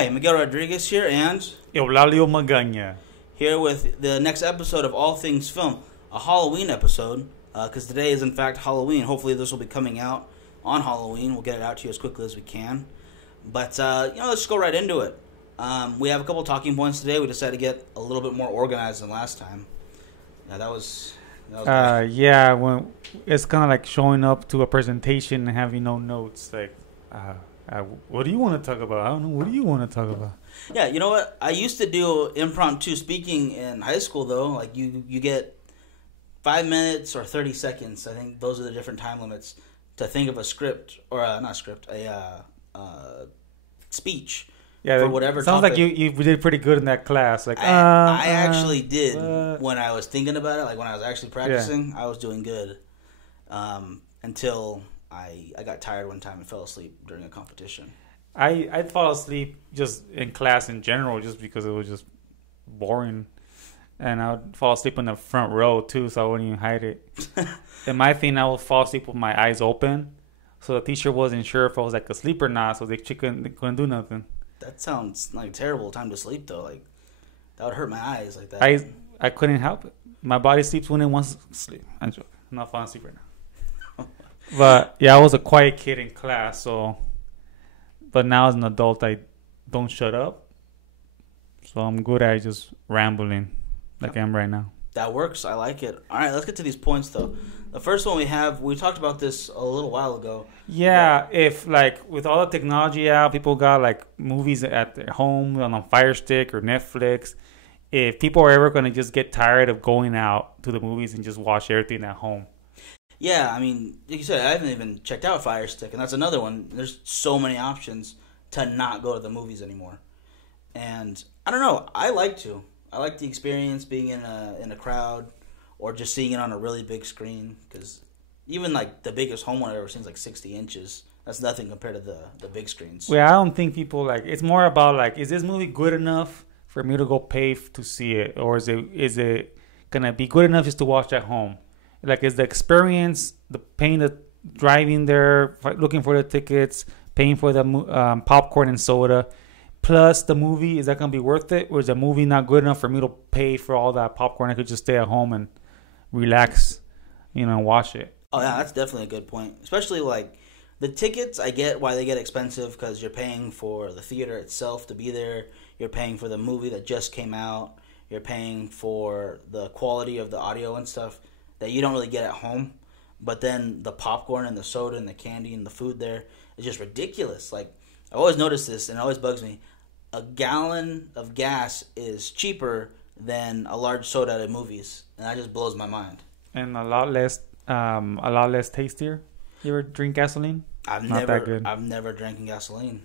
Hi, Miguel Rodriguez here, and Eulalio Magaña. here with the next episode of All Things Film, a Halloween episode, because today is in fact Halloween. Hopefully this will be coming out on Halloween. We'll get it out to you as quickly as we can. But, let's just go right into it. We have a couple talking points today. We decided to get a little bit more organized than last time. Yeah, that was When it's kind of like showing up to a presentation and having no notes. Like, what do you want to talk about? I don't know. What do you want to talk about? Yeah, you know what? I used to do impromptu speaking in high school, though. Like, you get 5 minutes or 30 seconds. I think those are the different time limits to think of a script, or not script, a speech. Yeah, for whatever sounds topic. like you did pretty good in that class. Like I actually did when I was thinking about it. Like when I was actually practicing, I was doing good until I got tired one time and fell asleep during a competition. I'd fall asleep just in class in general, just because it was just boring, and I would fall asleep in the front row too, so I wouldn't even hide it. And my thing, I would fall asleep with my eyes open, so the teacher wasn't sure if I was like asleep or not, so they couldn't do nothing. That sounds like a terrible time to sleep, though. Like, that would hurt my eyes like that. I couldn't help it. My body sleeps when it wants to sleep. I'm joking. I'm not falling asleep right now. But, yeah, I was a quiet kid in class, so... But now as an adult, I don't shut up. So I'm good at just rambling like I am right now. That works. I like it. All right, let's get to these points, though. The first one we talked about this a little while ago. Yeah, if, like, with all the technology out, people got, like, movies at their home on a Fire Stick or Netflix. If people are ever going to just get tired of going out to the movies and just watch everything at home. Yeah, I mean, like you said, I haven't even checked out Fire Stick, and that's another one. There's so many options to not go to the movies anymore. And, I don't know, I like to. I like the experience being in a crowd, or just seeing it on a really big screen, because even like the biggest home one I've ever seen is like 60 inches. That's nothing compared to the big screens. Well, I don't think people like. It's more about like, is this movie good enough for me to go pay to see it, or is it gonna be good enough just to watch at home? Like, is the experience, the paying, the driving there, looking for the tickets, paying for the popcorn and soda, plus the movie, is that gonna be worth it, or is the movie not good enough for me to pay for all that popcorn? I could just stay at home and relax, watch it. Oh yeah, that's definitely a good point. Especially like the tickets, I get why they get expensive, because you're paying for the theater itself to be there. You're paying for the movie that just came out. You're paying for the quality of the audio and stuff that you don't really get at home. But then the popcorn and the soda and the candy and the food there is just ridiculous. Like, I always notice this, and it always bugs me. A gallon of gas is cheaper than a large soda at movies, and that just blows my mind. And a lot less tastier. You ever drink gasoline? I've never drank gasoline.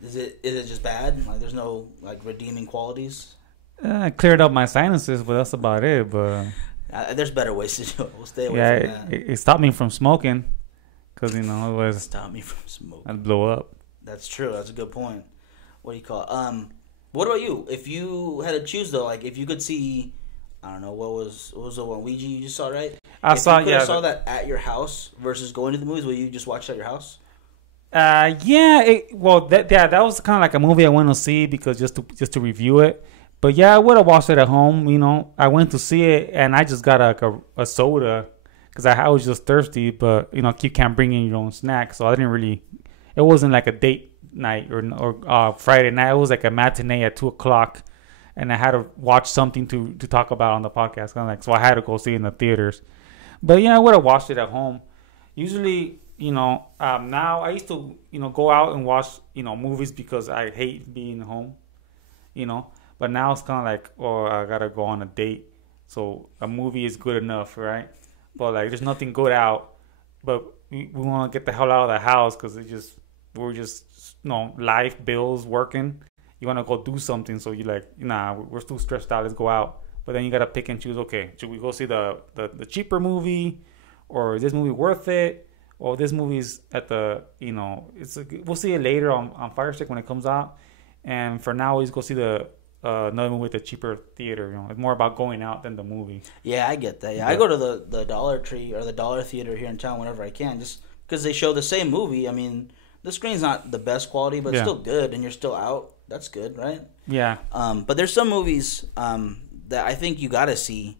Is it just bad? Like, there's no like redeeming qualities? I cleared up my sinuses, but that's about it. But there's better ways to do it. We'll stay away from that. It stopped me from smoking, because otherwise stopped me from smoking. I'd blow up. That's true. That's a good point. What do you call it? What about you? If you had to choose, though, like if you could see, I don't know, what was the one, Ouija you just saw, right? I saw that at your house versus going to the movies, would you just watch it at your house? That was kind of like a movie I went to see because just to review it. But yeah, I would have watched it at home. I went to see it and I just got a soda because I was just thirsty. But you can't bring in your own snack, so I didn't really. It wasn't like a date night or Friday night. It was like a matinee at 2:00, and I had to watch something to talk about on the podcast. So I had to go see it in the theaters. But yeah, I would have watched it at home. Usually, now I used to go out and watch movies because I hate being home. But now it's kind of like, I gotta go on a date, so a movie is good enough, right? But like, there's nothing good out, but we want to get the hell out of the house because we're just life bills working. You want to go do something, so you're like, nah, we're too stressed out. Let's go out. But then you gotta pick and choose. Okay, should we go see the cheaper movie, or is this movie worth it? Or this movie's at the we'll see it later on Fire Stick when it comes out. And for now, we just go see another movie at the cheaper theater. It's more about going out than the movie. Yeah, I get that. Yeah, I go to the Dollar Tree or the Dollar Theater here in town whenever I can, just because they show the same movie. I mean, the screen's not the best quality, but it's still good, and you're still out. That's good, right? Yeah. But there's some movies that I think you got to see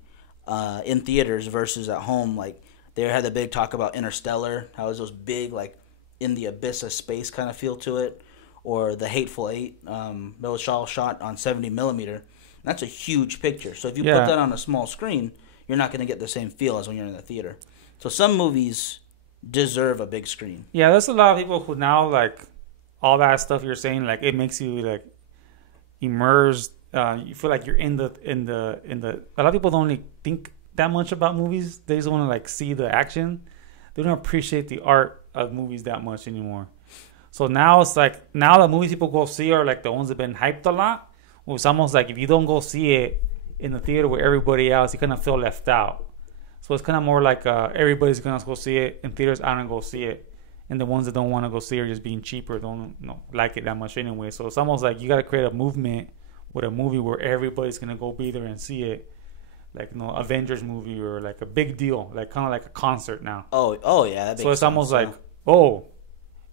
in theaters versus at home. Like they had the big talk about Interstellar, how it was those big like in the abyss of space kind of feel to it, or The Hateful Eight that was all shot on 70 millimeter. That's a huge picture. So if you put that on a small screen, you're not going to get the same feel as when you're in the theater. So some movies deserve a big screen. Yeah, there's a lot of people who now like all that stuff you're saying. Like it makes you like immersed. You feel like you're in the. A lot of people don't really think that much about movies. They just want to like see the action. They don't appreciate the art of movies that much anymore. So now it's like now the movies people go see are like the ones that have been hyped a lot. It's almost like if you don't go see it in the theater with everybody else, you kind of feel left out. So it's kind of more like everybody's going to go see it in theaters. I don't go see it. And the ones that don't want to go see it are just being cheaper, don't like it that much anyway. So it's almost like you got to create a movement with a movie where everybody's going to go be there and see it. Like, Avengers movie or like a big deal. Like kind of like a concert now. Oh yeah. That makes so it's sense, almost like,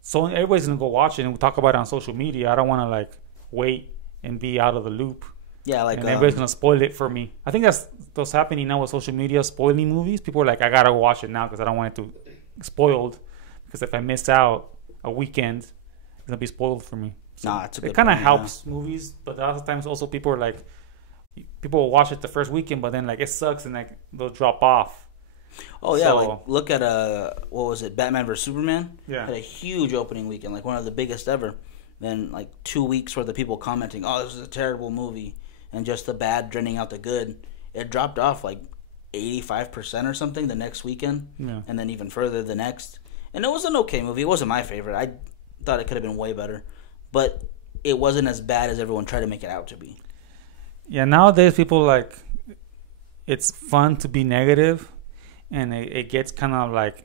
so everybody's going to go watch it and we'll talk about it on social media. I don't want to like wait and be out of the loop. Yeah, like... And everybody's going to spoil it for me. I think that's what's happening now with social media, spoiling movies. People are like, I got to watch it now because I don't want it to be spoiled. Because if I miss out a weekend, it's going to be spoiled for me. So it's a good it kind of point, helps movies, but a lot of times also people are like... People will watch it the first weekend, but then like it sucks and like they'll drop off. Oh, yeah, like look at, what was it, Batman vs. Superman? Yeah. Had a huge opening weekend, like one of the biggest ever. Then like 2 weeks worth of people commenting, oh, this is a terrible movie, and just the bad draining out the good. It dropped off like 85% or something the next weekend, and then even further the next. And it was an okay movie. It wasn't my favorite. I thought it could have been way better, but it wasn't as bad as everyone tried to make it out to be. Yeah, nowadays people like it's fun to be negative, and it gets kind of like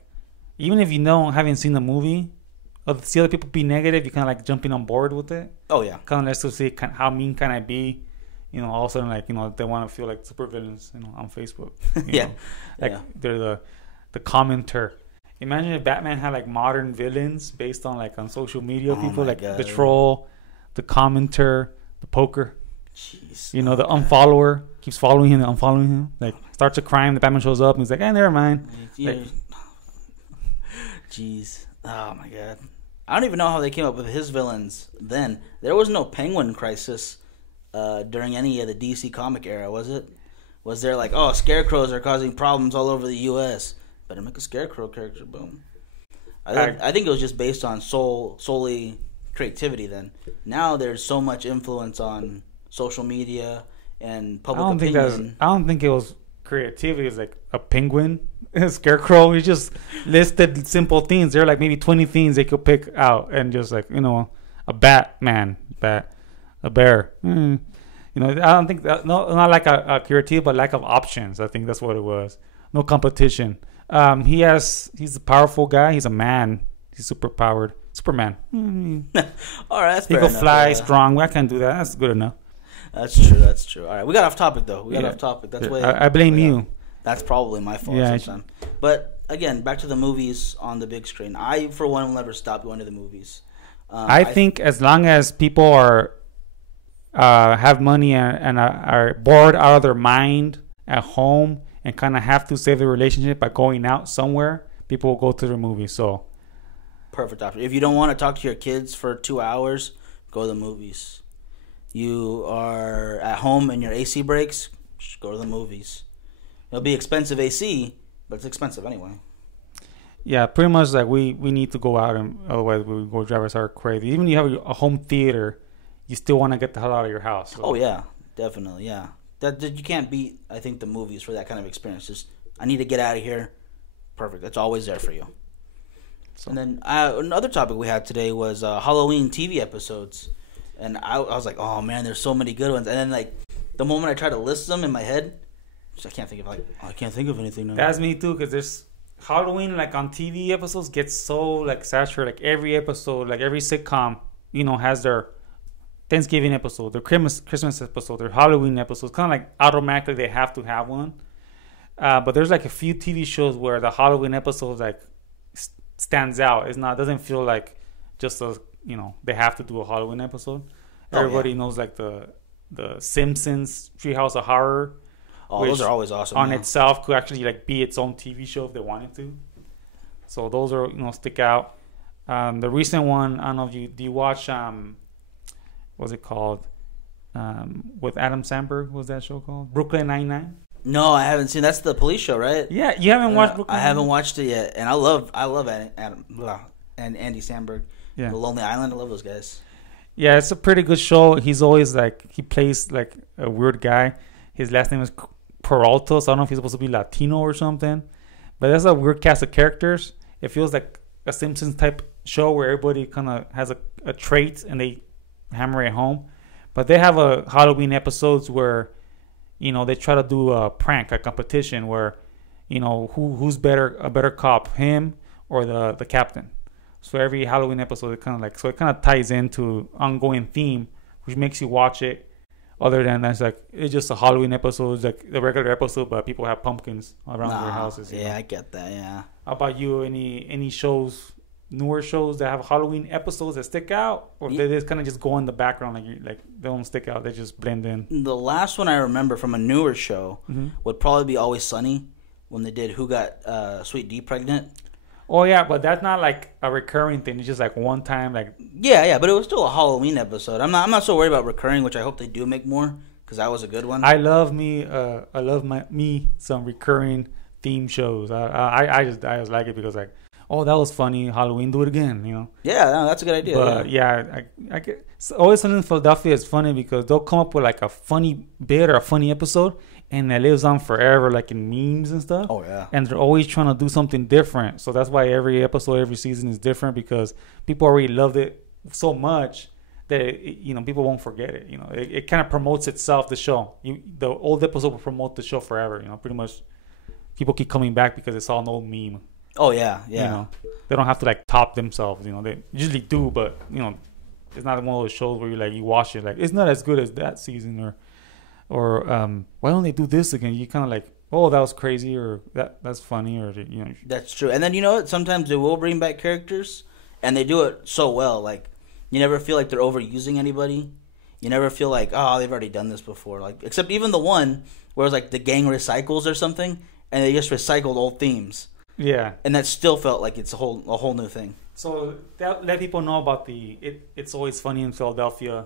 even if you haven't seen the movie. See other people be negative, you kind of like jumping on board with it. Oh, yeah. Kind of lets to see how mean can I be. All of a sudden, like, they want to feel like supervillains, on Facebook. Yeah. They're the commenter. Imagine if Batman had like modern villains based on like on social media people, like the troll, the commenter, the poker. Jeez. The unfollower keeps following him, unfollowing him. Like, starts a crime, the Batman shows up, and he's like, never mind. Jeez. Oh, my God. I don't even know how they came up with his villains then. There was no Penguin crisis during any of the DC comic era, was it? Was there like, scarecrows are causing problems all over the U.S. Better make a scarecrow character, boom. I think it was just based on solely creativity then. Now there's so much influence on social media and public opinion. I don't think it was creativity. It's like a penguin. Scarecrow, he just listed simple things. There are like maybe 20 things they could pick out, and just like a Batman, a bear. I don't think that not like a creativity, but lack of options. I think that's what it was. No competition. He's a powerful guy. He's a man. He's super powered. Superman. All right, that's he can fly strong. I can't do that. That's good enough. That's true. All right, we got off topic though. That's why I blame you. That's probably my fault sometime. But again, back to the movies on the big screen. I, for one, will never stop going to the movies. I think as long as people are have money and are bored out of their mind at home and kind of have to save their relationship by going out somewhere, people will go to the movies. So, perfect option. If you don't want to talk to your kids for 2 hours, go to the movies. You are at home and your AC breaks, go to the movies. It'll be expensive AC, but it's expensive anyway. Yeah, pretty much like we need to go out, and otherwise we go drive us crazy. Even if you have a home theater, you still want to get the hell out of your house. So. Oh yeah, definitely, yeah. That you can't beat. I think the movies for that kind of experience. Just I need to get out of here. Perfect. It's always there for you. So. And then another topic we had today was Halloween TV episodes, and I was like, oh man, there's so many good ones. And then like the moment I try to list them in my head, I can't think of anything now. That's me too, because there's Halloween like on TV episodes gets so like saturated. Like every episode, like every sitcom, has their Thanksgiving episode, their Christmas episode, their Halloween episodes. Kind of like automatically they have to have one. But there's like a few TV shows where the Halloween episodes like stands out. Doesn't feel like just so they have to do a Halloween episode. Oh, Everybody yeah. knows like the Simpsons Treehouse of Horror. Oh, those are always awesome. On yeah. itself could actually like be its own TV show if they wanted to. So those are stick out. The recent one, I don't know if you watch what's it called? With Adam Sandberg, what's that show called? Brooklyn Nine-Nine? No, I haven't seen. That's the police show, right? Yeah, you haven't watched Brooklyn I haven't watched it yet, and I love Adam and Andy Samberg. Yeah. The Lonely Island. I love those guys. Yeah, it's a pretty good show. He's always like, he plays like a weird guy. His last name is Peralta, so I don't know if he's supposed to be Latino or something. But that's a weird cast of characters. It feels like a Simpsons type show where everybody kind of has a trait and they hammer it home. But they have a Halloween episodes where, they try to do a prank, a competition where, who's a better cop, him or the captain. So every Halloween episode, it kind of ties into ongoing theme, which makes you watch it. Other than that's like, it's just a Halloween episode, it's like the regular episode, but people have pumpkins around their houses. Yeah, I get that. Yeah. How about you? Any shows, newer shows that have Halloween episodes that stick out, or they just kind of just go in the background, like they don't stick out, they just blend in? The last one I remember from a newer show would probably be Always Sunny, when they did Who Got Sweet D Pregnant. Oh yeah, but that's not like a recurring thing. It's just like one time, like Yeah, but it was still a Halloween episode. I'm not so worried about recurring, which I hope they do make more, because that was a good one. I love some recurring theme shows. I just like it because like, oh, that was funny. Halloween, do it again. Yeah, no, that's a good idea. But I get Always Sunny in Philadelphia is funny because they'll come up with like a funny bit or a funny episode, and it lives on forever, like in memes and stuff. Oh yeah. And they're always trying to do something different. So that's why every episode, every season is different, because people already loved it so much that people won't forget it. It kind of promotes itself. The show, the old episode will promote the show forever. Pretty much, people keep coming back because it's all an old meme. Oh yeah. They don't have to like top themselves. They usually do, but it's not one of those shows where you watch it like it's not as good as that season, or why don't they do this again? You kind of like, oh, that was crazy, or that's funny, or That's true. And then what? Sometimes they will bring back characters, and they do it so well. Like, you never feel like they're overusing anybody. You never feel like, oh, they've already done this before. Like, except even the one where it was like the gang recycles or something, and they just recycled old themes. Yeah. And that still felt like it's a whole new thing. So let people know about It's Always Funny in Philadelphia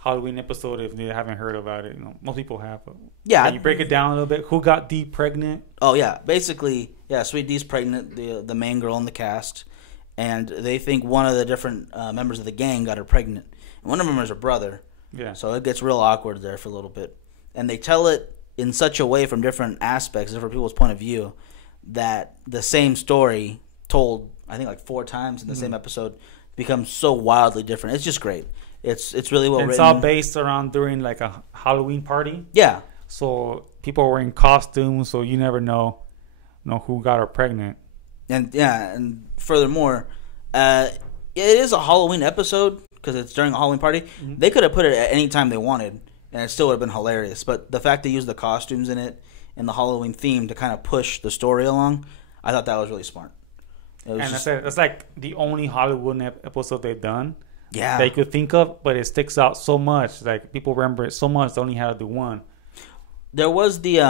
Halloween episode if they haven't heard about it. Most people have. But yeah. Can you break it down a little bit? Who got Dee pregnant? Oh yeah, basically, yeah. Sweet Dee's pregnant, the main girl in the cast, and they think one of the different members of the gang got her pregnant. And one of them is her brother. Yeah. So it gets real awkward there for a little bit, and they tell it in such a way from different aspects, different people's point of view, that the same story told, I think, like 4 times in the same episode becomes so wildly different. It's just great. It's really well written. It's all based around during like a Halloween party. Yeah. So people are wearing costumes, so you never know who got her pregnant. And furthermore, it is a Halloween episode because it's during a Halloween party. Mm-hmm. They could have put it at any time they wanted, and it still would have been hilarious. But the fact they used the costumes in it and the Halloween theme to kind of push the story along, I thought that was really smart. That's like the only Hollywood episode they've done. Yeah. That you could think of, but it sticks out so much. Like, people remember it so much, they only had to do one. There was the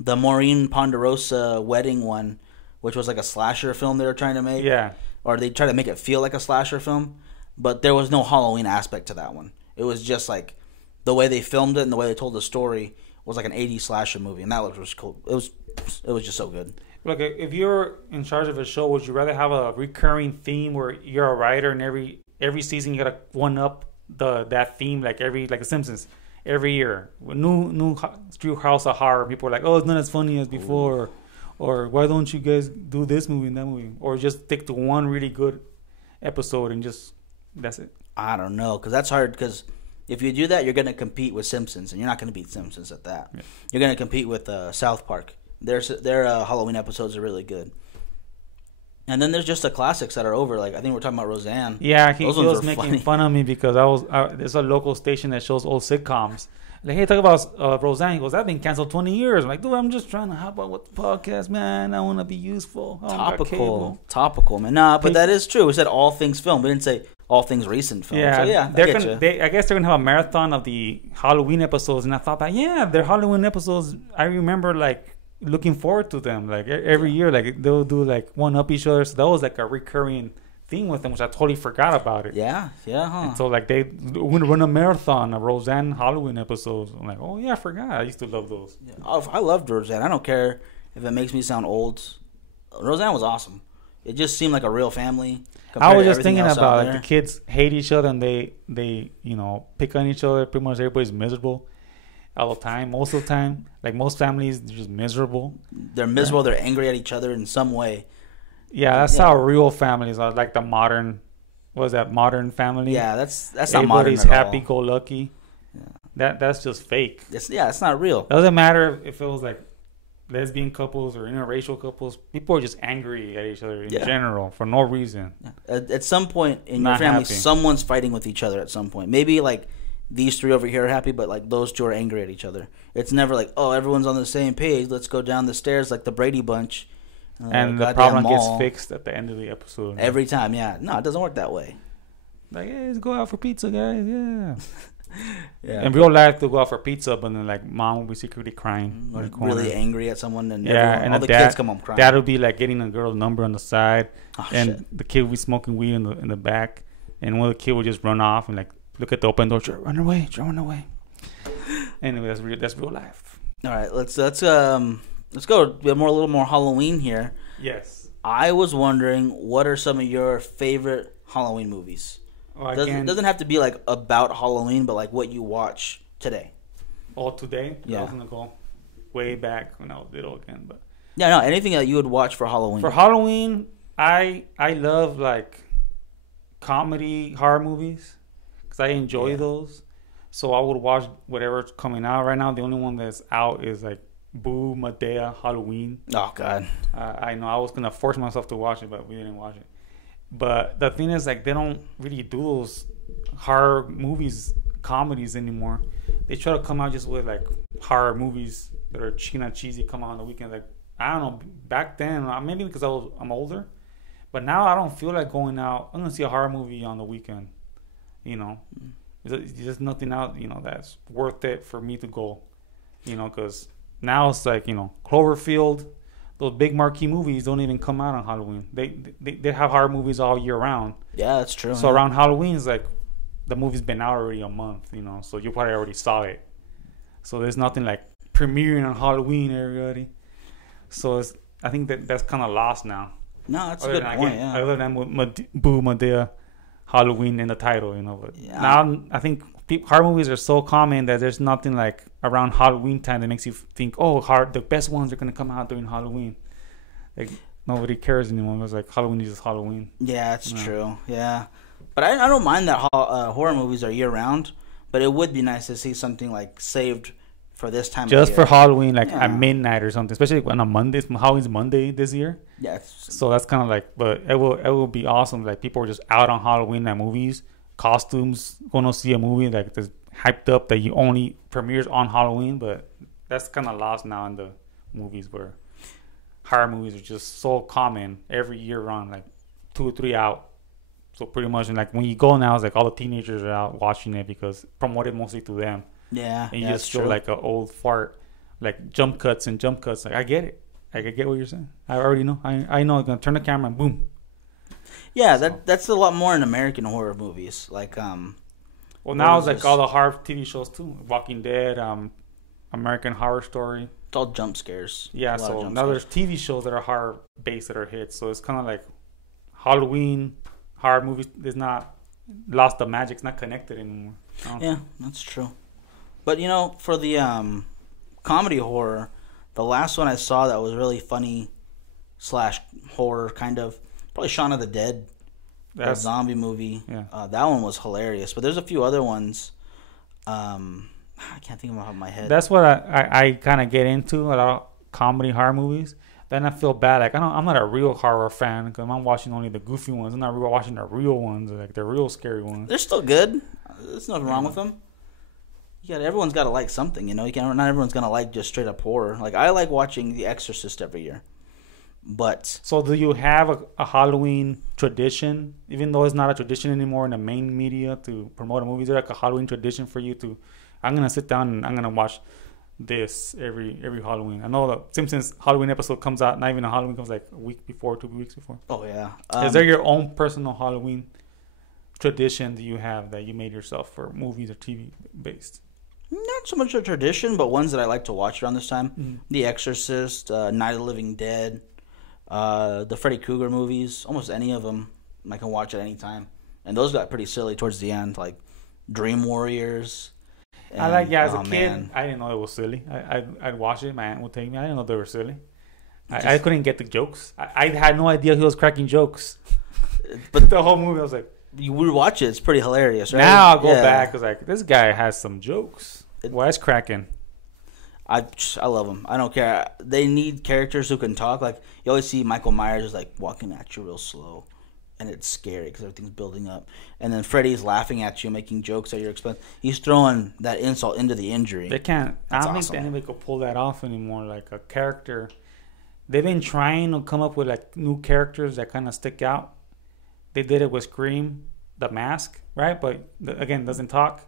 Maureen Ponderosa wedding one, which was like a slasher film they were trying to make. Yeah. Or they tried to make it feel like a slasher film, but there was no Halloween aspect to that one. It was just like the way they filmed it and the way they told the story was like an 80s slasher movie, and that was cool. It was just so good. Look, if you're in charge of a show, would you rather have a recurring theme where you're a writer and every season you gotta one up that theme, like The Simpsons, every year, new House of Horror, people are like, oh, it's not as funny as before, or why don't you guys do this movie and that movie, or just stick to one really good episode and just that's it? I don't know, because that's hard. Because if you do that, you're gonna compete with Simpsons, and you're not gonna beat Simpsons at that. Yeah. You're gonna compete with South Park. Their Halloween episodes are really good. And then there's just the classics that are over. Like, I think we're talking about Roseanne. Yeah, he was making fun of me because there's a local station that shows old sitcoms. Like, hey, talk about Roseanne. He goes, I've been canceled 20 years. I'm like, dude, I'm just trying to hop on with the podcast, man. I want to be useful. Topical, man. Nah, but that is true. We said all things film. We didn't say all things recent film. Yeah, so, yeah, I guess they're gonna have a marathon of the Halloween episodes, and I thought that their Halloween episodes. I remember like looking forward to them, like every year. Like they'll do like one up each other. So that was like a recurring thing with them, which I totally forgot about it. Yeah, huh? And so like they would run a marathon of Roseanne Halloween episodes. I'm like, oh yeah, I forgot. I used to love those. Yeah. Oh, I loved Roseanne. I don't care if it makes me sound old. Roseanne was awesome. It just seemed like a real family. I was just thinking about like the kids hate each other and they pick on each other. Pretty much everybody's miserable all the time. Most of the time, like most families, they're just miserable. They're miserable. They're angry at each other in some way. Yeah, that's how real families are. Like the modern, what is that? Modern family. Yeah, that's not modern at all. Everybody's happy-go-lucky. Yeah. That's just fake. It's not real. Doesn't matter if it was like lesbian couples or interracial couples. People are just angry at each other in general for no reason. Yeah. At some point in your family, someone's fighting with each other at some point. Maybe like these three over here are happy, but like those two are angry at each other. It's never like, oh, everyone's on the same page. Let's go down the stairs like the Brady Bunch. And the problem gets fixed at the end of the episode. Every time, yeah. No, it doesn't work that way. Like, hey, let's go out for pizza, guys. Yeah. Yeah. In real life, they'll go out for pizza, but then like mom will be secretly crying, or really angry at someone, and and all the kids come home crying. Dad will be like getting a girl's number on the side, and the kid will be smoking weed in the back, and one of the kid will just run off and like look at the open door, run away. Anyway, that's real life. All right, let's go a little more Halloween here. Yes. I was wondering, what are some of your favorite Halloween movies? Doesn't have to be like about Halloween, but like what you watch today. Oh, today? Yeah. I was gonna go way back when I was little again, but anything that you would watch for Halloween. For Halloween, I love like comedy horror movies because I enjoy those. So I would watch whatever's coming out right now. The only one that's out is like Boo Madea Halloween. Oh God. I know I was gonna force myself to watch it, but we didn't watch it. But the thing is, like, they don't really do those horror movies, comedies anymore. They try to come out just with like horror movies that are cheesy, come out on the weekend. Like, I don't know, back then, maybe because I'm older, but now I don't feel like going out. I'm gonna see a horror movie on the weekend. There's just nothing out, that's worth it for me to go. Because now it's like, Cloverfield. Those big marquee movies don't even come out on Halloween. They have horror movies all year round. Yeah, that's true. So around Halloween, it's like the movie's been out already a month, so you probably already saw it. So there's nothing like premiering on Halloween, everybody. So I think that's kind of lost now. No, that's a good point, yeah. Other than Boo Madea Halloween in the title, But now I think horror movies are so common that there's nothing like around Halloween time that makes you think, the best ones are going to come out during Halloween. Like, nobody cares anymore. It's like Halloween is just Halloween. Yeah, it's true. Yeah. But I don't mind that horror movies are year round, but it would be nice to see something like saved for this time just of year. For Halloween, like at midnight or something, especially on a Monday. Halloween's Monday this year. Yeah. So that's kind of like, but it will be awesome. Like, people are just out on Halloween at movies. Costumes, going to see a movie like that's hyped up that you only premieres on Halloween, but that's kind of lost now in the movies where horror movies are just so common every year round, like 2 or 3 out. So pretty much, and like when you go now, it's like all the teenagers are out watching it because promoted mostly to them. Yeah, and you just feel like an old fart, like jump cuts. Like, I get it. Like, I get what you're saying. I already know. I know. I'm gonna turn the camera and boom. Yeah, that's a lot more in American horror movies. Like, well, now it's like all the horror TV shows too. Walking Dead, American Horror Story. It's all jump scares. Yeah, so now there's TV shows that are horror based that are hits. So it's kind of like Halloween horror movies. There's not lost the magic. It's not connected anymore. Yeah, that's true. But for the comedy horror, the last one I saw that was really funny / horror kind of. Probably Shaun of the Dead, that zombie movie. Yeah. That one was hilarious. But there's a few other ones. I can't think of them off my head. That's what I kind of get into, a lot of comedy horror movies. Then I feel bad. Like, I'm not a real horror fan because I'm watching only the goofy ones. I'm not watching the real ones, like the real scary ones. They're still good. There's nothing wrong with them. Everyone's got to like something, you know. Not everyone's gonna like just straight up horror. Like I like watching The Exorcist every year, but So do you have a Halloween tradition, even though it's not a tradition anymore in the main media to promote a movie? Is there like a Halloween tradition for you to? I'm gonna sit down and I'm gonna watch this every Halloween. I know the Simpsons Halloween episode comes out. Not even a Halloween comes like a week before, 2 weeks before. oh yeah, Is there your own personal Halloween tradition that you have that you made yourself for movies or TV based? not so much a tradition, but ones that I like to watch around this time. Mm. The Exorcist, Night of the Living Dead, the Freddy Krueger movies, almost any of them I can watch at any time. And those got pretty silly towards the end, like Dream Warriors. And, I like, as a kid, man. I didn't know it was silly. I'd watch it. My aunt would take me. I didn't know they were silly. I couldn't get the jokes. I had no idea he was cracking jokes. But the whole movie, I was like, You would watch it; it's pretty hilarious, right? now I'll go back. I was like, this guy has some jokes. Why is cracking? I love them. I don't care. They need characters who can talk. Like you always see Michael Myers is like walking at you real slow, and it's scary because everything's building up. And then Freddy's laughing at you, making jokes at your expense. He's throwing that insult into the injury. They can't. I don't think anybody could pull that off anymore. Like a character, they've been trying to come up with like new characters that kind of stick out. They did it with Scream, the mask, right? But again, doesn't talk.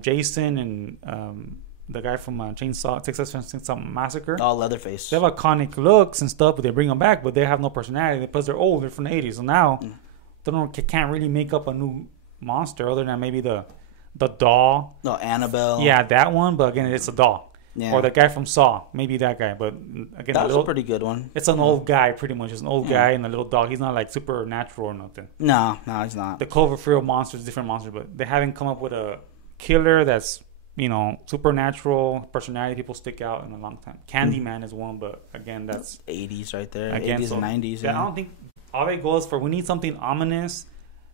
Jason and the guy from Texas Chainsaw Massacre. Oh, Leatherface. They have iconic looks and stuff, but they bring them back, but they have no personality because they're old. They're from the 80s. So now they can't really make up a new monster other than maybe the doll. No, Annabelle. Yeah, that one. But again, it's a doll. Yeah. Or the guy from Saw, maybe that guy. But again, that was a pretty good one. It's an old guy, pretty much. It's an old guy and a little dog. He's not like supernatural or nothing. No, he's not. The Cloverfield monster is different monster, but they haven't come up with a killer that's, supernatural personality. People stick out in a long time. Candyman is one, but again, that's 80s right there. Again, 80s and 90s. Yeah, I don't think all it goes for. We need something ominous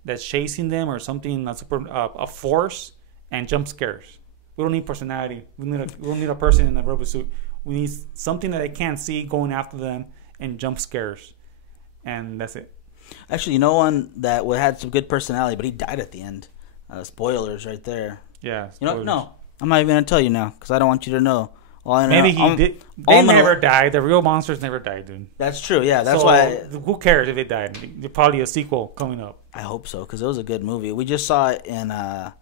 that's chasing them, or something that's a force and jump scares. We don't need personality. We don't need a person in a rubber suit. We need something that they can't see going after them and jump scares, and that's it. Actually, you know one that had some good personality, but he died at the end. Spoilers right there. Yeah. Spoilers. You know, no, I'm not even gonna tell you now because I don't want you to know. Maybe he did. They never died. The real monsters never died, dude. That's true. Yeah, that's why. Who cares if they died? There's probably a sequel coming up. I hope so because it was a good movie. We just saw it in L.A.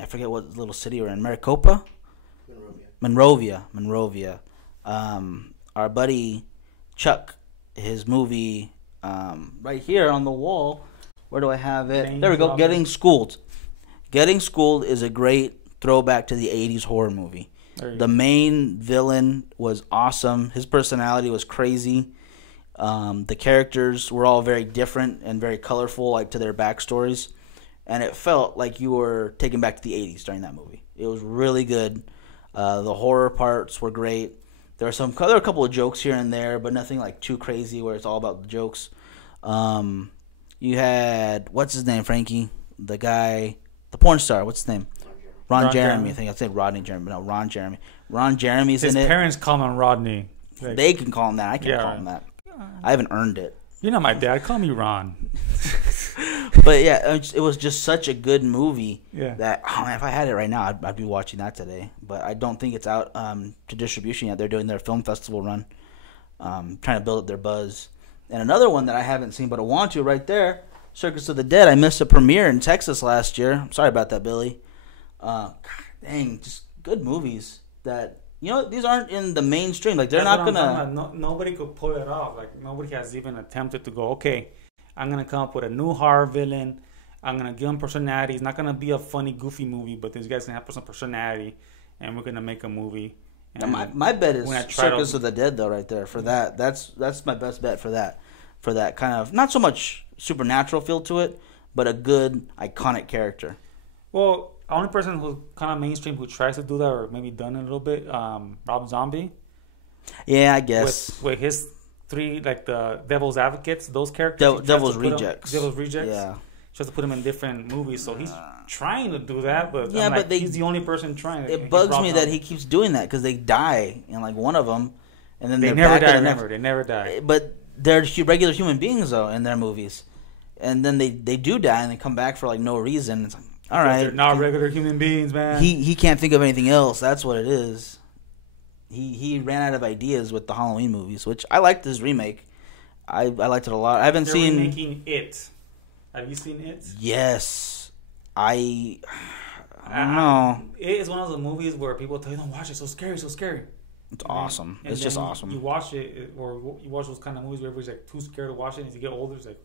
I forget what little city we're in. Maricopa? Monrovia. Our buddy Chuck, his movie right here on the wall. Where do I have it? There we go. Getting Schooled. Getting Schooled is a great throwback to the 80s horror movie. The main villain was awesome. His personality was crazy. The characters were all very different and very colorful, like to their backstories. And it felt like you were taken back to the 80s during that movie. It was really good. The horror parts were great. There were a couple of jokes here and there, but nothing like too crazy where it's all about the jokes. You had, what's his name, Frankie? The guy, the porn star, what's his name? Ron Jeremy. I think I said Rodney Jeremy, but no, Ron Jeremy. Ron Jeremy's in it. His parents call him Rodney. They can call him that. I can't call him that. I haven't earned it. You're not my dad. Call me Ron. But yeah, it was just such a good movie that if I had it right now, I'd be watching that today. But I don't think it's out to distribution yet. They're doing their film festival run, trying to build up their buzz. And another one that I haven't seen, but I want to right there, Circus of the Dead. I missed a premiere in Texas last year. I'm sorry about that, Billy. God dang, just good movies that, these aren't in the mainstream. Like, they're not going to... Nobody could pull it off. Like, nobody has even attempted to go, okay, I'm going to come up with a new horror villain. I'm going to give him personality. It's not going to be a funny, goofy movie, but these guys going to have some personality, and we're going to make a movie. And my bet is Circus of the Dead, though, right there. For that, that's my best bet for that. For that kind of, not so much supernatural feel to it, but a good, iconic character. Well, the only person who's kind of mainstream who tries to do that, or maybe done it a little bit, Rob Zombie. Yeah, I guess. With his three, like the Devil's Advocates, those characters. Devil's Rejects. Devil's Rejects. Yeah. Just to put him in different movies, so he's trying to do that, but he's the only person trying. It bugs me that he keeps doing that because they die in like one of them, and then they never die. Remember, they never die. But they're regular human beings though in their movies, and then they do die and they come back for like no reason. It's like, all right. They're not regular human beings, man. He can't think of anything else. That's what it is. He ran out of ideas with the Halloween movies, which I liked his remake. I liked it a lot. I haven't seen... They're remaking It. Have you seen It? Yes. I don't know. It is one of those movies where people tell you, don't watch it, so scary, so scary. It's awesome. And it's just awesome. You watch it, or you watch those kind of movies where everybody's like too scared to watch it, and as you get older, it's like...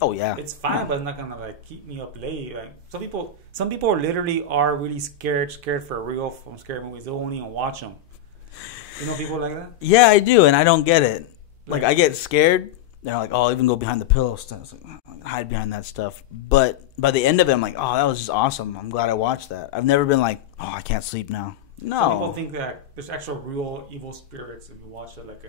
Oh, yeah. It's fine, but it's not gonna like keep me up late. Like some people literally are really scared for real from scary movies. They won't even watch them. You know people like that? Yeah, I do, and I don't get it. Like I get scared. They're like, "Oh, even go behind the pillow stuff." Like, hide behind that stuff. But by the end of it, I'm like, "Oh, that was just awesome. I'm glad I watched that." I've never been like, "Oh, I can't sleep now." No. Some people think that there's actual real evil spirits if you watch it, like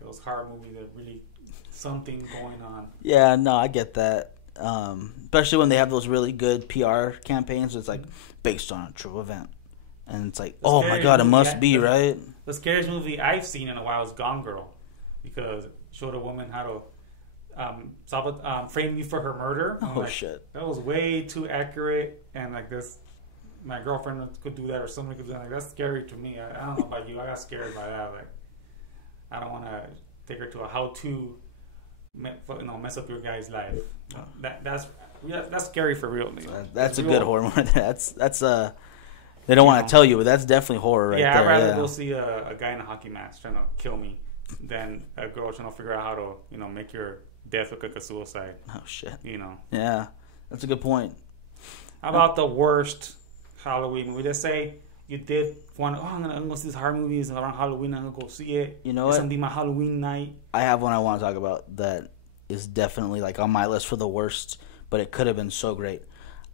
those horror movies that really something going on. Yeah, no, I get that. Especially when they have those really good PR campaigns. It's like based on a true event, and it's like, oh my god, it must be right. The scariest movie I've seen in a while is Gone Girl, because it showed a woman how to frame you for her murder. Oh like, shit! That was way too accurate, and like this, my girlfriend could do that, or somebody could do that. Like, that's scary to me. I don't know about you. I got scared by that. Like, I don't want to take her to a how-to. Mess up your guy's life. That's scary for real. That's a good horror movie. That's they don't want to tell you, but that's definitely horror right there. I'd rather go see a guy in a hockey mask trying to kill me than a girl trying to figure out how to make your death look like a suicide. Oh shit. Yeah, that's a good point. How about the worst Halloween movie? Let's say you did want to, I'm gonna go see this horror movies around Halloween. I'm gonna go see it. You know what? It's gonna be my Halloween night. I have one I want to talk about that is definitely like on my list for the worst, but it could have been so great.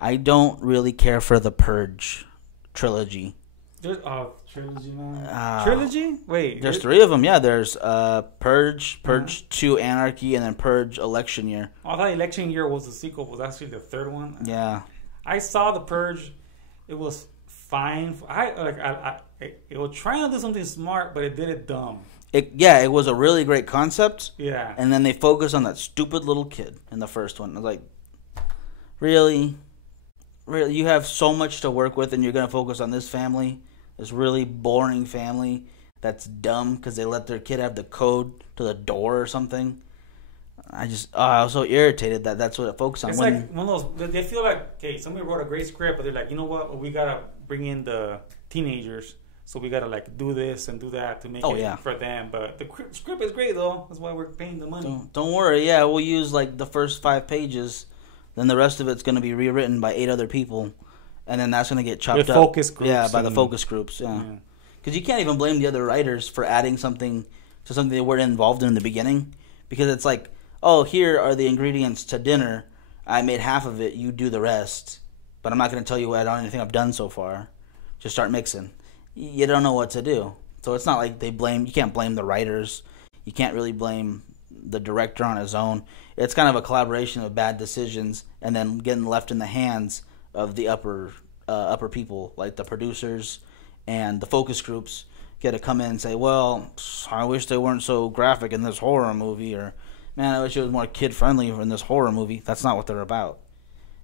I don't really care for the Purge trilogy. Trilogy, man. Trilogy? Wait. There's 3 of them. Yeah, there's Purge, Purge 2 Anarchy, and then Purge Election Year. I thought Election Year was the sequel. Was actually the 3rd one. Yeah. I saw the Purge. It was fine. It was trying to do something smart, but it did it dumb. It was a really great concept. Yeah. And then they focused on that stupid little kid in the first one. I was like, really? Really? You have so much to work with, and you're going to focus on this family? This really boring family that's dumb because they let their kid have the code to the door or something. I was so irritated that that's what it focused on. It's like one of those, they feel like, okay, somebody wrote a great script, but they're like, you know what, we got to bring in the teenagers, so we got to like do this and do that to make it for them. But the script is great, though. That's why we're paying the money. Don't worry. Yeah, we'll use like the first 5 pages. Then the rest of it's going to be rewritten by 8 other people. And then that's going to get chopped up. Focus groups. Yeah, by the focus groups. Yeah. Because you can't even blame the other writers for adding something to something they weren't involved in the beginning. Because it's like, oh, here are the ingredients to dinner. I made half of it. You do the rest. But I'm not going to tell you anything I've done so far. Just start mixing. You don't know what to do. So it's not like you can't blame the writers. You can't really blame the director on his own. It's kind of a collaboration of bad decisions and then getting left in the hands of the upper people, like the producers and the focus groups, get to come in and say, well, I wish they weren't so graphic in this horror movie, or, man, I wish it was more kid-friendly in this horror movie. That's not what they're about.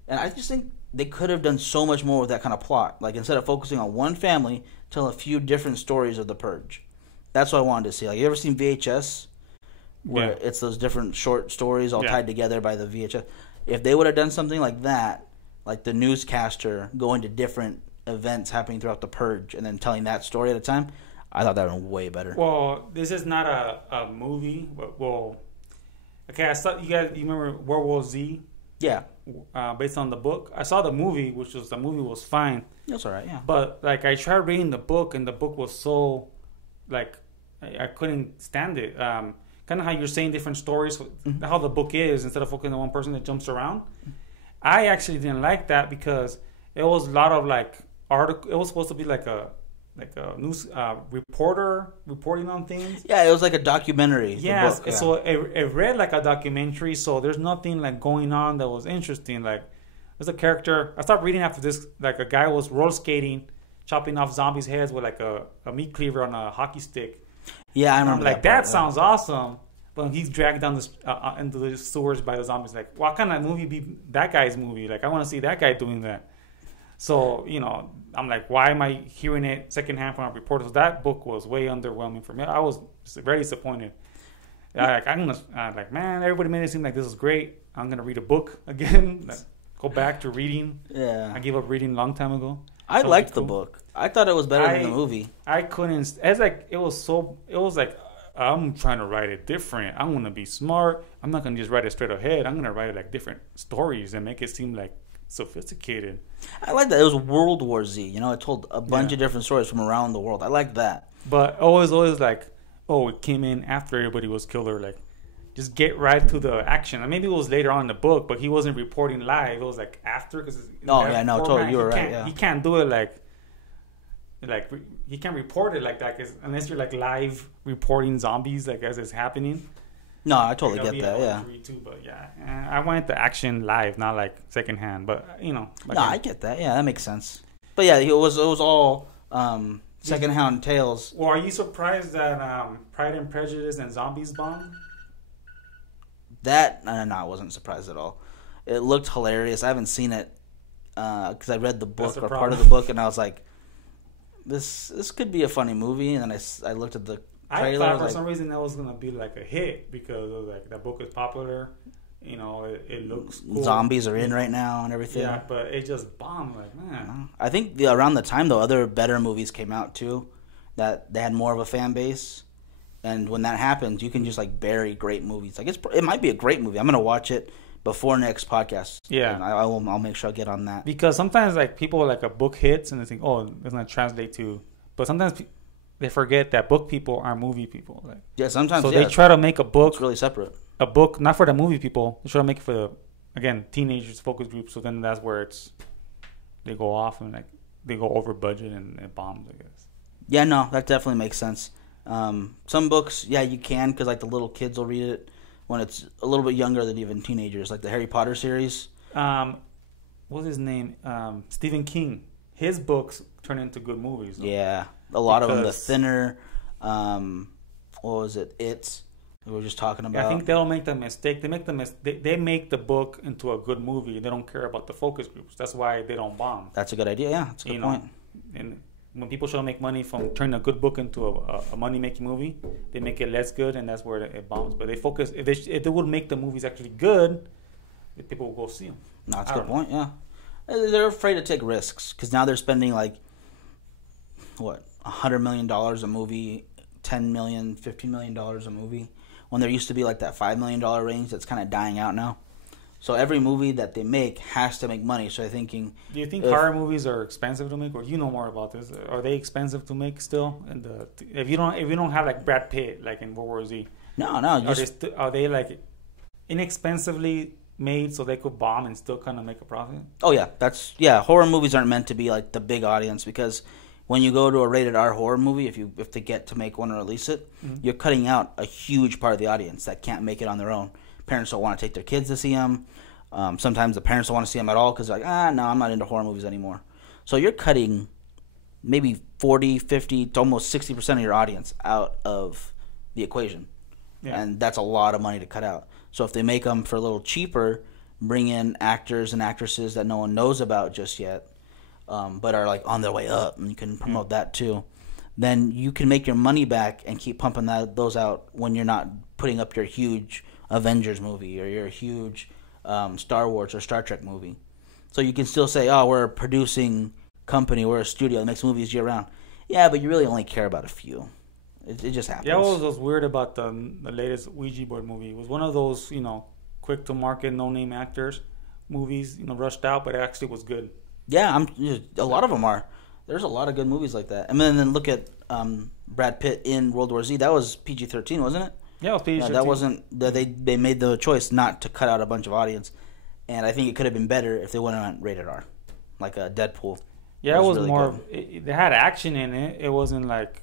And I just think they could have done so much more with that kind of plot. Like, instead of focusing on one family, tell a few different stories of the Purge. That's what I wanted to see. Like, you ever seen VHS? Where it's those different short stories all tied together by the VHS. If they would have done something like that, like the newscaster going to different events happening throughout the Purge and then telling that story at a time, I thought that would have been way better. Well, this is not a movie. Well, okay, you remember World War Z? Yeah. Based on the book. I saw the movie, the movie was fine. That's all right, yeah. But, like, I tried reading the book, and the book was so, like, I couldn't stand it. Kind of how you're saying different stories, how the book is, instead of focusing on one person that jumps around. I actually didn't like that because it was a lot of like article. It was supposed to be like a news reporter reporting on things. Yeah, it was like a documentary. Yeah, so it read like a documentary. So there's nothing like going on that was interesting. Like there's a character. I stopped reading after this. Like a guy was roller skating, chopping off zombies' heads with like a meat cleaver on a hockey stick. Yeah, I remember. Like that sounds awesome, but he's dragged down into the sewers by the zombies. Like, what kind of movie be that guy's movie? Like, I want to see that guy doing that. So, I'm like, why am I hearing it secondhand from a reporter? So that book was way underwhelming for me. I was very disappointed. Man, everybody made it seem like this is great. I'm gonna read a book again. Like, go back to reading. Yeah, I gave up reading a long time ago. I liked the book. I thought it was better than the movie. I couldn't. It's like it was like I'm trying to write it different. I'm gonna be smart. I'm not gonna just write it straight ahead. I'm gonna write it like different stories and make it seem like sophisticated. I like that. It was World War Z. It told a bunch of different stories from around the world. I like that. But always like, it came in after everybody was killed, or like, just get right to the action. And maybe it was later on in the book, but he wasn't reporting live. It was like after. Totally. You were right. Yeah. He can't do it like he can't report it like that unless you're like live reporting zombies like as it's happening. No, I totally get that. Yeah. Too, but I wanted the action live, not like secondhand. But No, I get that. Yeah, that makes sense. But yeah, it was all secondhand tales. Well, are you surprised that Pride and Prejudice and Zombies bombed? That no, I wasn't surprised at all. It looked hilarious. I haven't seen it because I read the book or part of the book, and I was like, "This could be a funny movie." And then I looked at the trailer. I thought for some reason that was gonna be like a hit because it was like the book is popular. It looks cool. Zombies are in right now and everything. Yeah, but it just bombed. Like, man. I think around the time though, other better movies came out too, that they had more of a fan base. And when that happens, you can just like bury great movies. Like it might be a great movie. I'm gonna watch it before next podcast. Yeah, and I'll make sure I get on that. Because sometimes like people like a book hits and they think, oh, it's gonna translate to. But sometimes they forget that book people are movie people. Like sometimes. So they try to make a book. It's really separate. A book not for the movie people. They try to make it for the teenagers focus group. So then that's where they go off and like they go over budget and it bombs. I guess. Yeah, no, that definitely makes sense. Some books, you can, because like the little kids will read it when it's a little bit younger than even teenagers, like the Harry Potter series. What's his name? Stephen King. His books turn into good movies. Though. Yeah, a lot of them. The Thinner. What was it? It's. We were just talking about. I think they'll make the mistake. They make the book into a good movie. They don't care about the focus groups. That's why they don't bomb. That's a good idea. Yeah, that's a good point. And when people try to make money from turning a good book into a money-making movie, they make it less good, and that's where it bombs. But they focus if they would make the movies actually good, the people will go see them. No, that's a good point. Yeah, they're afraid to take risks because now they're spending like $100 million a movie, $10 million, $15 million a movie. When there used to be like that $5 million range, that's kind of dying out now. So every movie that they make has to make money. So I'm thinking. Do you think horror movies are expensive to make, or do you know more about this? Are they expensive to make still? And if you don't have like Brad Pitt like in World War Z, no. Are they like inexpensively made so they could bomb and still kind of make a profit? Oh yeah, horror movies aren't meant to be like the big audience because when you go to a rated R horror movie, if they get to make one or release it, you're cutting out a huge part of the audience that can't make it on their own. Parents don't want to take their kids to see them. Sometimes the parents don't want to see them at all because they're like, no, I'm not into horror movies anymore. So you're cutting maybe 40, 50 to almost 60% of your audience out of the equation. Yeah. And that's a lot of money to cut out. So if they make them for a little cheaper, bring in actors and actresses that no one knows about just yet, but are like on their way up, and you can promote that too, then you can make your money back and keep pumping those out when you're not putting up your huge Avengers movie or your huge Star Wars or Star Trek movie. So you can still say, we're a producing company, we're a studio that makes movies year round. Yeah, but you really only care about a few. It just happens. Yeah, what was weird about the latest Ouija board movie? It was one of those, quick to market, no name actors movies, rushed out, but it actually was good. Yeah, a lot of them are. There's a lot of good movies like that. And then look at Brad Pitt in World War Z. That was PG-13, wasn't it? Yeah, it was PG-13. That wasn't. They made the choice not to cut out a bunch of audience, and I think it could have been better if they went on rated R, like a Deadpool. Yeah, it was really more. It had action in it. It wasn't like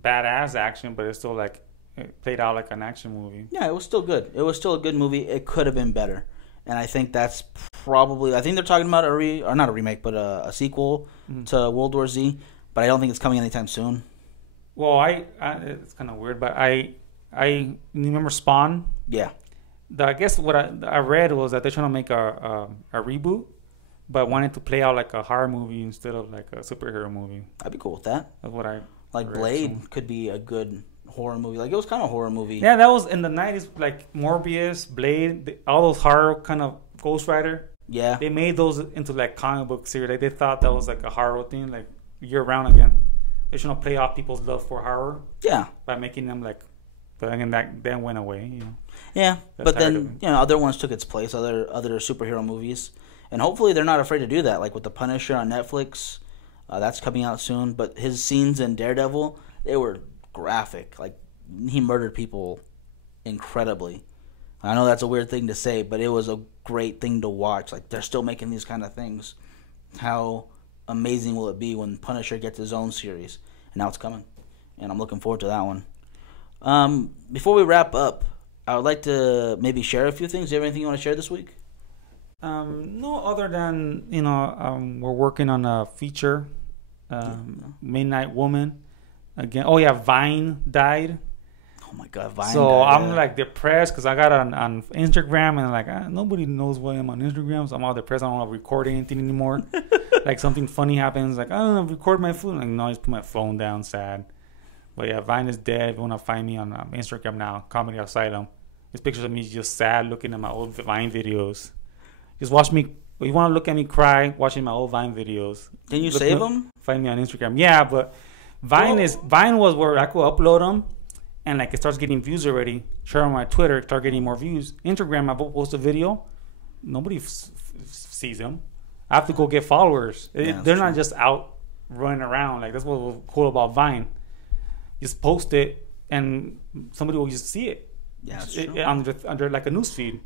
badass action, but it's still like it played out like an action movie. Yeah, it was still good. It was still a good movie. It could have been better, and I think that's probably. I think they're talking about not a remake, but a sequel to World War Z. But I don't think it's coming anytime soon. Well, it's kind of weird, but you remember Spawn? Yeah. I guess what I read was that they're trying to make a reboot, but wanted to play out like a horror movie instead of like a superhero movie. I'd be cool with that. That's what I like. Blade could be a good horror movie. Like, it was kind of a horror movie. Yeah, that was in the 90s, like Morbius, Blade, all those horror kind of Ghost Rider. Yeah. They made those into like comic book series. Like, they thought that was like a horror thing, like year round again. They're trying to play off people's love for horror. Yeah. By making them like, but again, that then went away, Yeah, but then, other ones took its place, other superhero movies. And hopefully they're not afraid to do that. Like with The Punisher on Netflix, that's coming out soon. But his scenes in Daredevil, they were graphic. Like, he murdered people incredibly. I know that's a weird thing to say, but it was a great thing to watch. Like, they're still making these kind of things. How amazing will it be when Punisher gets his own series? And now it's coming. And I'm looking forward to that one. Before we wrap up, I would like to maybe share a few things. Do you have anything you want to share this week? No, other than, we're working on a feature, Midnight Woman. Again, Vine died. Oh my God, Vine so died. I'm like depressed because I got on Instagram and like nobody knows why I'm on Instagram, so I'm all depressed. I don't want to record anything anymore. Like something funny happens, like I don't know, record my phone. Like no, I just put my phone down, sad. But yeah, Vine is dead. If you want to find me on Instagram now, Comedy Asylum. It's pictures of me just sad looking at my old Vine videos. Just watch me. If you want to look at me cry, watching my old Vine videos. Can you save them? Find me on Instagram. Yeah, but Vine was where I could upload them, and like it starts getting views already. Share on my Twitter, start getting more views. Instagram, I post a video, nobody sees them. I have to go get followers. They're not just out running around. Like that's what was cool about Vine. Just post it, and somebody will just see it. Yeah, that's true. Under like a news feed.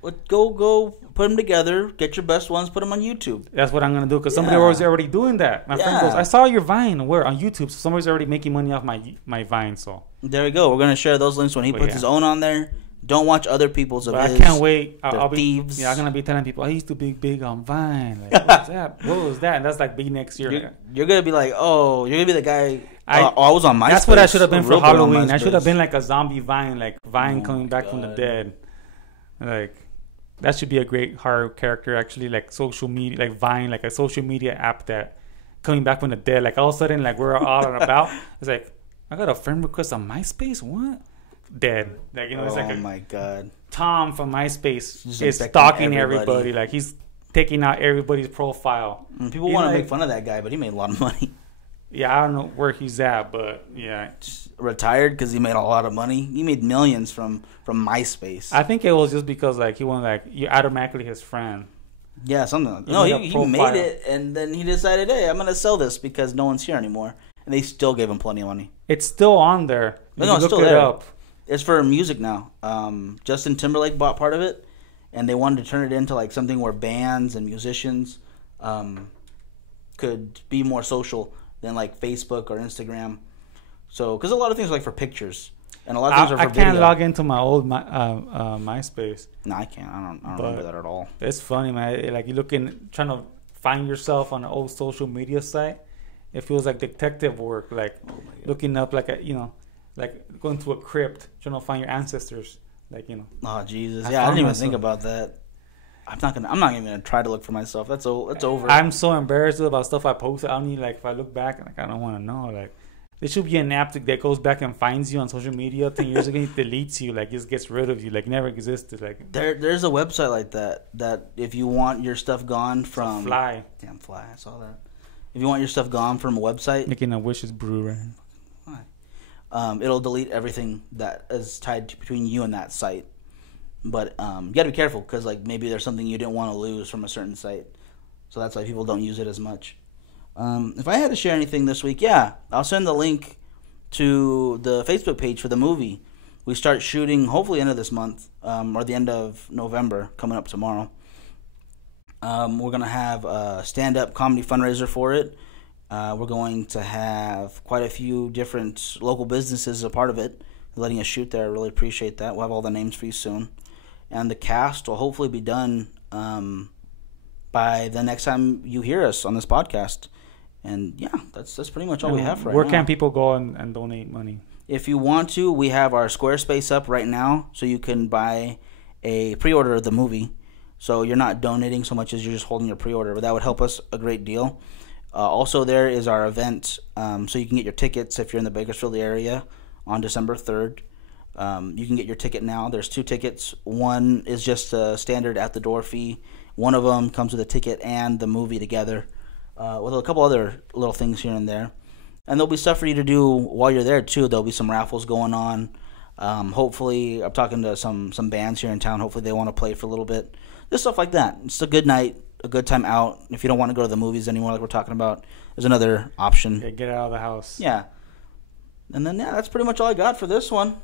Well, go put them together. Get your best ones. Put them on YouTube. That's what I'm gonna do because somebody was already doing that. My friend goes, "I saw your Vine. Where on YouTube? So somebody's already making money off my Vine." So there we go. We're gonna share those links when he puts his own on there. Don't watch other people's of his. I can't wait. I'll be thieves. Yeah, I'm gonna be telling people I used to be big on Vine. Like, what's that? What was that? And that's like big next year. You're gonna be like, oh, you're gonna be the guy. I was on MySpace. That's what I should have been for Halloween. I should have been like a zombie Vine, like Vine coming back from the dead. Like that should be a great horror character, actually. Like social media, like Vine, like a social media app that coming back from the dead. Like all of a sudden, like we're all and about. It's like I got a friend request on MySpace. What? Dead. Like it's like my God. Tom from MySpace is stalking everybody. Like he's taking out everybody's profile. And people want to make fun of that guy, but he made a lot of money. Yeah, I don't know where he's at, but yeah, retired because he made a lot of money. He made millions from MySpace. I think it was just because like he wanted like you automatically his friend. Yeah, something. Like that. No, he made it, and then he decided, hey, I'm gonna sell this because no one's here anymore, and they still gave him plenty of money. It's still on there. No, it's still there. It's for music now. Justin Timberlake bought part of it, and they wanted to turn it into like something where bands and musicians could be more social than like Facebook or Instagram. So, because a lot of things are like for pictures, and a lot of things are for video. I can't log into my old MySpace. No, I can't. I don't remember that at all. It's funny, man. Like you're trying to find yourself on an old social media site. It feels like detective work, like looking up like like going to a crypt, trying to find your ancestors, Oh Jesus! Yeah, I didn't even think about that. I'm not even gonna try to look for myself. That's over. I'm so embarrassed about stuff I posted. I don't need if I look back, I don't want to know. Like there should be an app that goes back and finds you on social media 10 years ago. It deletes you, just gets rid of you, never existed. There's a website like that if you want your stuff gone from Fly. Damn Fly, I saw that. If you want your stuff gone from a website, making a wishes brew, right? It'll delete everything that is tied between you and that site. But you got to be careful because maybe there's something you didn't want to lose from a certain site. So that's why people don't use it as much. If I had to share anything this week, I'll send the link to the Facebook page for the movie. We start shooting hopefully end of this month or the end of November, coming up tomorrow. We're going to have a stand-up comedy fundraiser for it. We're going to have quite a few different local businesses a part of it, letting us shoot there. I really appreciate that. We'll have all the names for you soon. And the cast will hopefully be done by the next time you hear us on this podcast. And, that's pretty much all we have right now. Where can people go and donate money? If you want to, we have our Squarespace up right now, so you can buy a pre-order of the movie. So you're not donating so much as you're just holding your pre-order, but that would help us a great deal. Also, there is our event, so you can get your tickets if you're in the Bakersfield area on December 3rd. You can get your ticket now. There's 2 tickets. One is just a standard at-the-door fee. One of them comes with a ticket and the movie together, with a couple other little things here and there. And there'll be stuff for you to do while you're there, too. There'll be some raffles going on. Hopefully, I'm talking to some bands here in town. Hopefully, they want to play for a little bit. Just stuff like that. It's a good night, a good time out. If you don't want to go to the movies anymore like we're talking about, there's another option. Yeah, get out of the house. Yeah. And then, that's pretty much all I got for this one.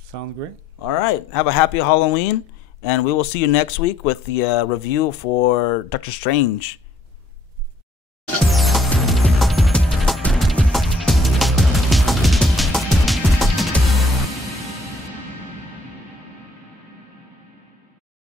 Sounds great. All right. Have a happy Halloween, and we will see you next week with the review for Doctor Strange.